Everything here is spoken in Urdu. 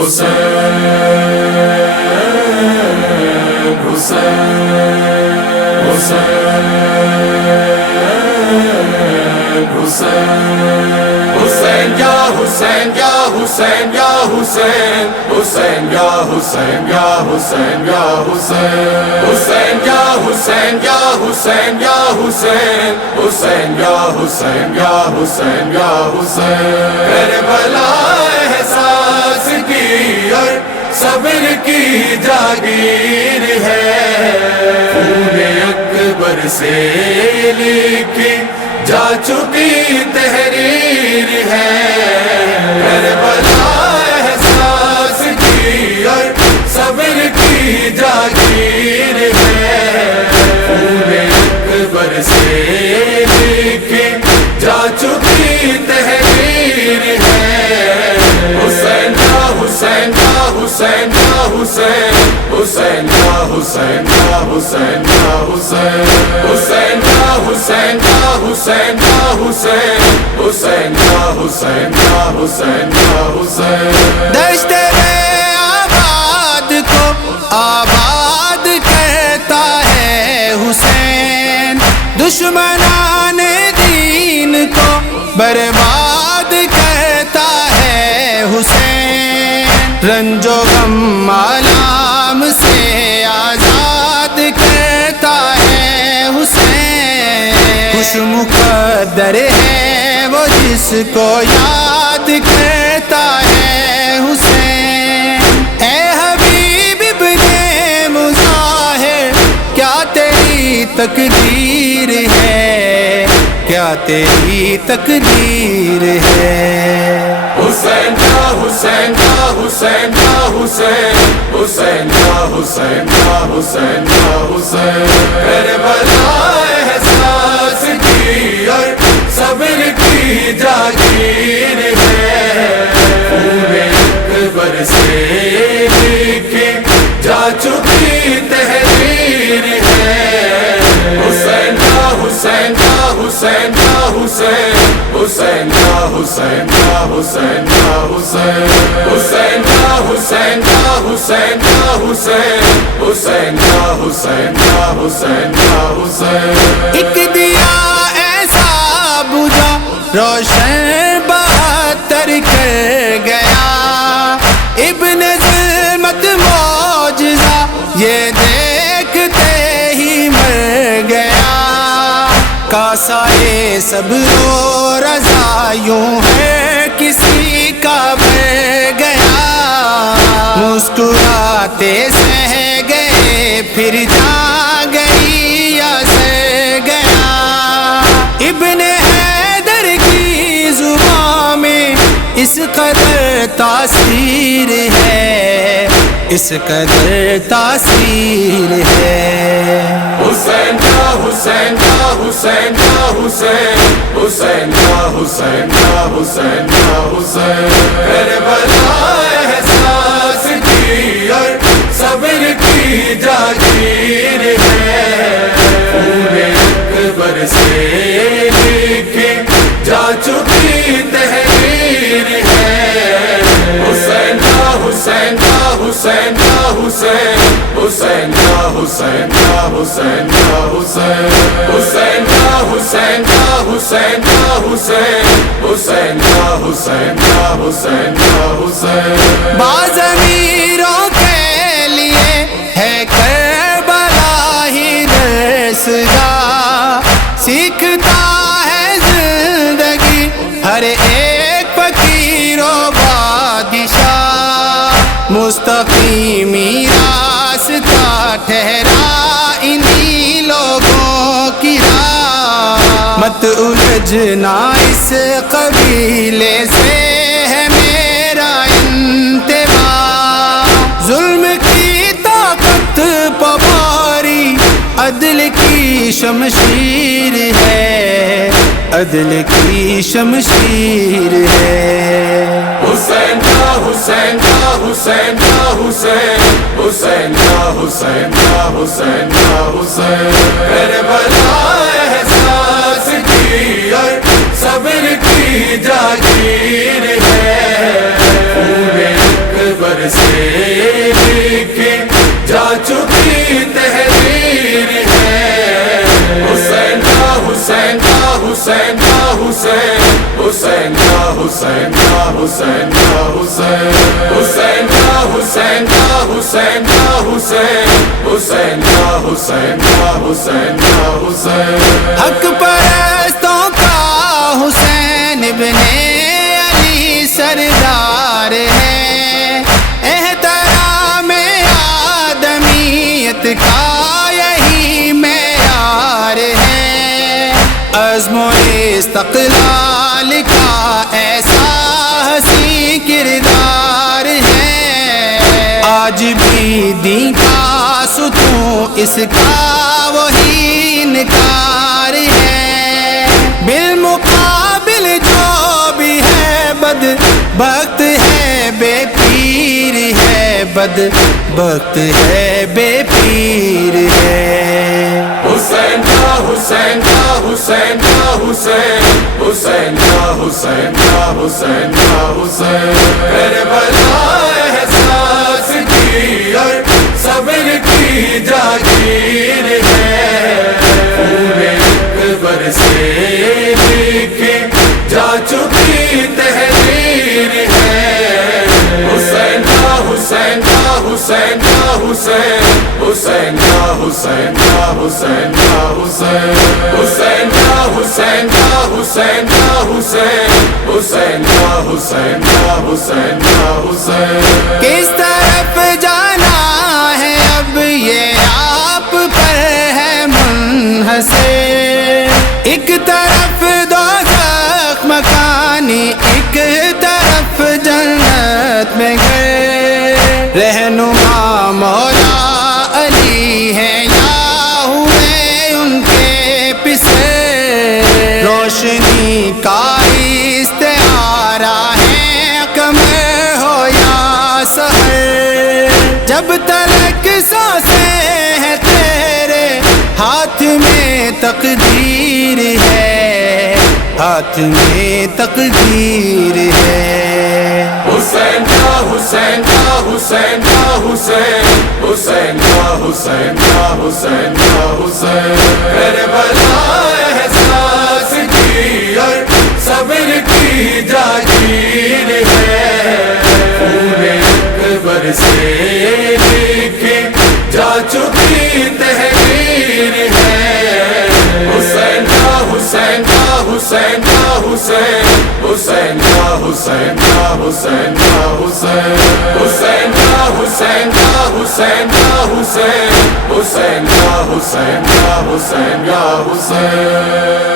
حسین یا حسین یا حسین یا حسین، حسین یا حسین یا حسین یا حسین، حسین یا حسین یا حسین یا حسین، حسین یا حسین یا حسین یا حسین، کربلا احساس کی اور صبر کی جاگیر ہے، خون اکبر سے لکھی جا چکی تحریر ہے، کربلا احساس کی اور صبر کی جاگیر ہے، خون اکبر سے لکھی جا چکی تحریر ہے، حسین یا حسین یا حسین یا حسین، حسین یا حسین یا حسین یا حسین، حسین یا حسین یا حسین یا حسین، حسین یا حسین یا حسین یا حسین، دشت آباد کو آباد کہتا ہے حسین، دشمنان دین کو برباد کہتا ہے حسین، رنج و غم آلام سے آزاد کہتا ہے حسین، خوش مقدر ہے وہ جس کو یاد کرتا ہے حسین، اے حبیب ابن مظاہر کیا تیری تقدیر ہے، کیا تیری تقدیر ہے، حسین یا حسین یا حسین یا حسین، حسین یا حسین یا حسین یا حسین، کربلا احساس کی اور صبر کی جاگیر ہے، خون اکبر سے لکھی جا چکی تحریر ہے، حسین یا حسین یا حسین یا حسین، حسین یا حسین یا حسین یا حسین، حسین یا حسین یا حسین یا حسین، حسین یا حسین یا حسین یا حسین، ایک دیا ایسا بجھا روشن بہتر کر گیا، ابن ظلمت معجزہ یہ دیکھتے ہی مر گیا، کاسائے صبر و رضا یوں ہے کسی کا بھر گیا، مسکراتے سہ گئے پھر جا گئی یا سر گیا، ابن حیدر کی زبان میں اس قدر تاثیر ہے، اس قدر تاثیر ہے، حسین یا حسین یا حسین یا حسین، حسین یا حسین یا حسین یا حسین، کربلا احساس کی اور صبر کی جاگیر ہے، خون اکبر سے لکھی جا چکی تحریر ہے، حسین یا حسین یا حسین یا حسین، حسین یا حسین یا حسین یا حسین، حسین یا حسین یا حسین یا حسین، حسین یا حسین یا حسین یا حسین، بعض امیروں کے لیے ہے کربلا ہی درسگاہ، سیکھتا ہے زندگی ہر ایک فقیر و بادشاہ، مستقیمی راستہ ٹھہرا انہی لوگوں کی راہ، مت الجھنا اس قبیلے سے ہے میرا انتباہ، ظلم کی طاقت پباری عدل کی شمشیر ہے، عدل کی شمشیر ہے، حسین یا حسین یا حسین یا حسین، حسین یا حسین یا حسین یا حسین، کربلا احساس کی اور صبر کی جاگیر ہے، خون اکبر اکبر سے لکھی جا چکی تحریر ہے، حسین کا حسین کا حسین کا حسین، حسین کا حسین کا حسین کا حسین، حسین کا حسین کا حسین کا حسین، حسین کا حسین کا حسین کا حسین، حق پرستوں کا حسین ابن علی سردار ہے، احترام آدمیت کا یہی معیار ہے، عزم و استقلال کا ایسا حسین کردار ہے، آج بھی دین کا ستون اس کا وہی انکار ہے، بالمقابل جو بھی ہے بد بخت ہے بے پیر ہے، بد بخت ہے بے پیر ہے، حسین کا حسین کا حسین کا حسین، حسین کا حسین کا حسین کا حسین، کربلا احساس کی اور صبر کی جاگیر ہے، خون اکبر سے لکھی جا چکی تحریر ہے، حسین کا حسین کا حسین کا حسین، حسین کا حسین کا حسین کا حسین، حسین کا حسین کا حسین کا حسین، حسین کا حسین کا حسین کا حسین، کس طرف جانا ہے اب یہ آپ پر ہے منحصر، ایک طرف دوزخ مکانی ایک طرف جنت میں گھر، رہنما مولا علی ہے یا ہوئے ان کے پسر، روشنی کا استعارہ ہے قمر ہو یا سحر، جب تلک سانسیں ہیں تیرے ہاتھ میں تقدیر ہے، ہاتھ میں تقدیر ہے، حسین کا حسین کا حسین کا حسین، حسین کا حسین کا حسین کا حسین، کربلا احساس کی اور صبر کی جاگیر ہے، خون اکبر سے لکھی جا چکی تحریر ہے، حسین کا حسین کا حسین کا حسین، حسین کا حسین کا حسین کا حسین، حسین کا حسین کا حسین کا حسین، حسین کا حسین کا حسین کا حسین۔